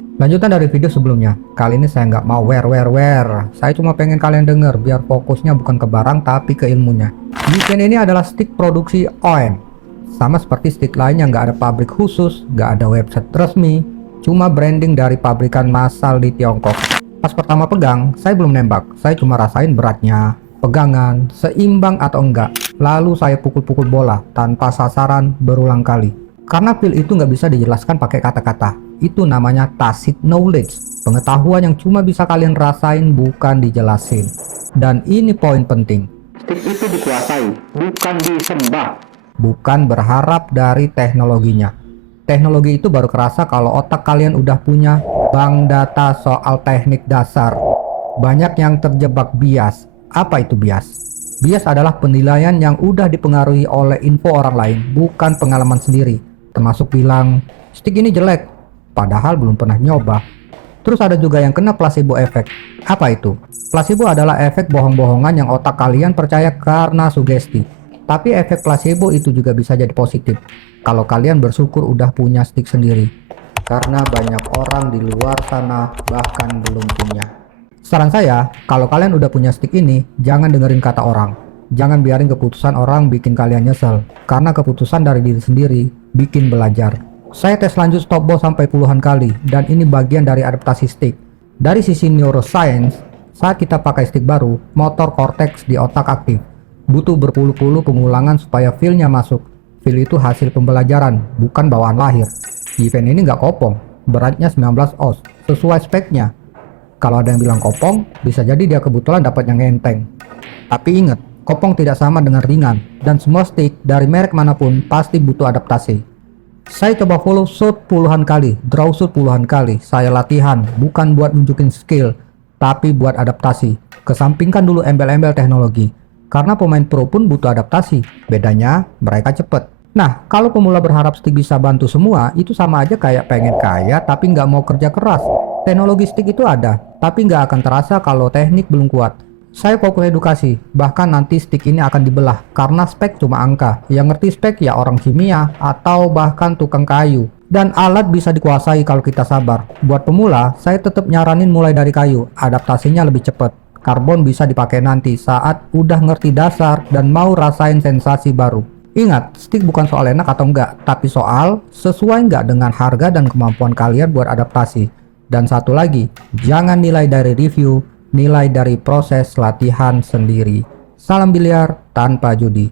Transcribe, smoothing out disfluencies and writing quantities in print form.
Lanjutan dari video sebelumnya. Kali ini saya nggak mau Saya cuma pengen kalian denger biar fokusnya bukan ke barang tapi ke ilmunya. Weekend ini adalah stick produksi OEM. Sama seperti stick lainnya, nggak ada pabrik khusus, nggak ada website resmi, cuma branding dari pabrikan massal di Tiongkok. Pas pertama pegang, saya belum nembak. Saya cuma rasain beratnya, pegangan, seimbang atau enggak. Lalu saya pukul-pukul bola tanpa sasaran berulang kali. Karena feel itu nggak bisa dijelaskan pakai kata-kata. Itu namanya tacit knowledge. Pengetahuan yang cuma bisa kalian rasain, bukan dijelasin. Dan ini poin penting. Stick itu dikuasai, bukan disembah. Bukan berharap dari teknologinya. Teknologi itu baru kerasa kalau otak kalian udah punya bank data soal teknik dasar. Banyak yang terjebak bias. Apa itu bias? Bias adalah penilaian yang udah dipengaruhi oleh info orang lain, bukan pengalaman sendiri. Termasuk bilang, stick ini jelek, padahal belum pernah nyoba. Terus ada juga yang kena placebo effect. Apa itu? Placebo adalah efek bohong-bohongan yang otak kalian percaya karena sugesti. Tapi efek placebo itu juga bisa jadi positif kalau kalian bersyukur udah punya stick sendiri. Karena banyak orang di luar sana bahkan belum punya. Saran saya, kalau kalian udah punya stick ini, jangan dengerin kata orang. Jangan biarin keputusan orang bikin kalian nyesel, karena keputusan dari diri sendiri bikin belajar. Saya tes lanjut stop ball sampai puluhan kali, dan ini bagian dari adaptasi stick. Dari sisi neuroscience, saat kita pakai stick baru, motor cortex di otak aktif. Butuh berpuluh-puluh pengulangan supaya feel-nya masuk. Feel itu hasil pembelajaran, bukan bawaan lahir. Event ini nggak kopong, beratnya 19 oz, sesuai speknya. Kalau ada yang bilang kopong, bisa jadi dia kebetulan dapat yang enteng. Tapi ingat, kopong tidak sama dengan ringan, dan semua stick dari merek manapun pasti butuh adaptasi. Saya coba follow shoot puluhan kali, draw shoot puluhan kali. Saya latihan, bukan buat nunjukin skill, tapi buat adaptasi. Kesampingkan dulu embel-embel teknologi, karena pemain pro pun butuh adaptasi. Bedanya, mereka cepet. Nah, kalau pemula berharap stick bisa bantu semua, itu sama aja kayak pengen kaya tapi nggak mau kerja keras. Teknologi stick itu ada, tapi nggak akan terasa kalau teknik belum kuat. Saya fokus edukasi, bahkan nanti stick ini akan dibelah, karena spek cuma angka. Yang ngerti spek ya orang kimia, atau bahkan tukang kayu. Dan alat bisa dikuasai kalau kita sabar. Buat pemula, saya tetap nyaranin mulai dari kayu, adaptasinya lebih cepat. Karbon bisa dipakai nanti saat udah ngerti dasar dan mau rasain sensasi baru. Ingat, stick bukan soal enak atau enggak, tapi soal sesuai enggak dengan harga dan kemampuan kalian buat adaptasi. Dan satu lagi, jangan nilai dari review, nilai dari proses latihan sendiri. Salam biliar tanpa judi.